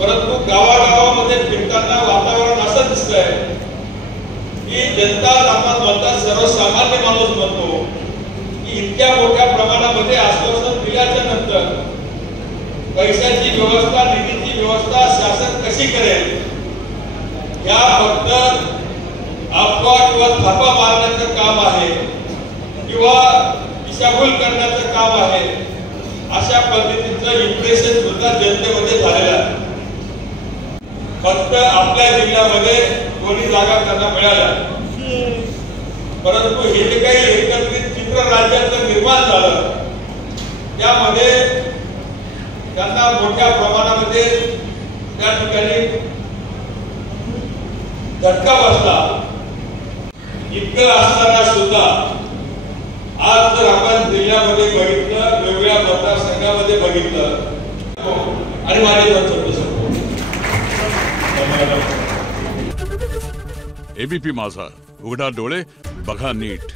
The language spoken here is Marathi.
परंतु गावागावामध्ये फिरताना वातावरण असं दिसतंय की जनता आपण म्हणतात सर्वसामान्य माणूस म्हणतो की इतक्या मोठ्या प्रमाणामध्ये आश्वासन दिल्याच्या नंतर पैशाची व्यवस्था निधीची व्यवस्था शासन कशी करेल या फक्त अफवा किंवा थापा मारण्याचं काम आहे किंवा दिशाभूल करण्याचं काम आहे अशा पद्धतीचं इम्प्रेशन सुद्धा जनतेमध्ये झालेलं आहे। फक्त आपल्या जिल्ह्यामध्ये 2 जागा त्यांना मिळाल्या, परंतु हे जे काही एकत्रित चित्र राज्याचं निर्माण झालं त्यामध्ये त्यांना मोठ्या प्रमाणामध्ये त्या ठिकाणी झटका बसला। इतकं असताना सुद्धा आज जर आपण जिल्ह्यामध्ये बघितलं, वेगवेगळ्या मतदारसंघामध्ये बघितलं आणि माझे एबीपी माझा, उघडा डोळे बघा नीट।